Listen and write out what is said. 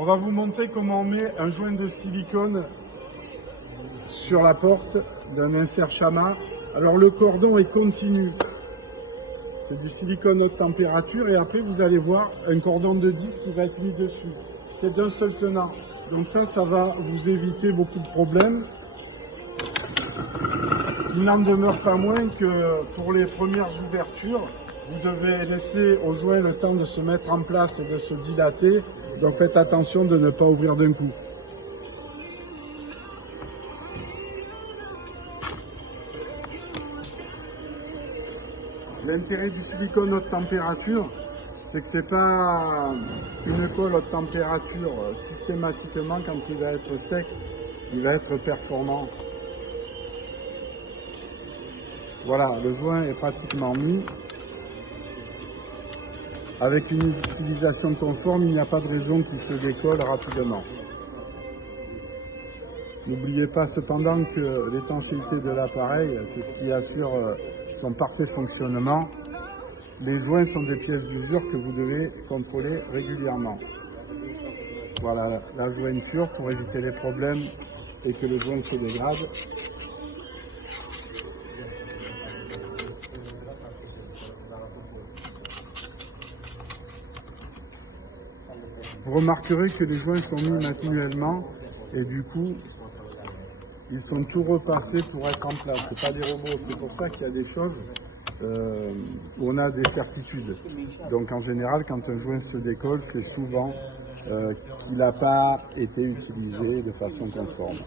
On va vous montrer comment on met un joint de silicone sur la porte d'un insert Shama. Alors le cordon est continu. C'est du silicone haute température et après vous allez voir un cordon de 10 qui va être mis dessus. C'est d'un seul tenant. Donc ça va vous éviter beaucoup de problèmes. Il n'en demeure pas moins que pour les premières ouvertures, vous devez laisser au joint le temps de se mettre en place et de se dilater. Donc faites attention de ne pas ouvrir d'un coup. L'intérêt du silicone haute température, c'est que c'est pas une colle haute température systématiquement quand il va être sec, il va être performant. Voilà, le joint est pratiquement mis. Avec une utilisation conforme, il n'y a pas de raison qu'il se décolle rapidement. N'oubliez pas cependant que l'étanchéité de l'appareil, c'est ce qui assure son parfait fonctionnement. Les joints sont des pièces d'usure que vous devez contrôler régulièrement. Voilà la jointure pour éviter les problèmes et que le joint se dégrade. Vous remarquerez que les joints sont mis manuellement et du coup, ils sont tout repassés pour être en place. Ce pas des robots, c'est pour ça qu'il y a des choses où on a des certitudes. Donc en général, quand un joint se décolle, c'est souvent qu'il n'a pas été utilisé de façon conforme.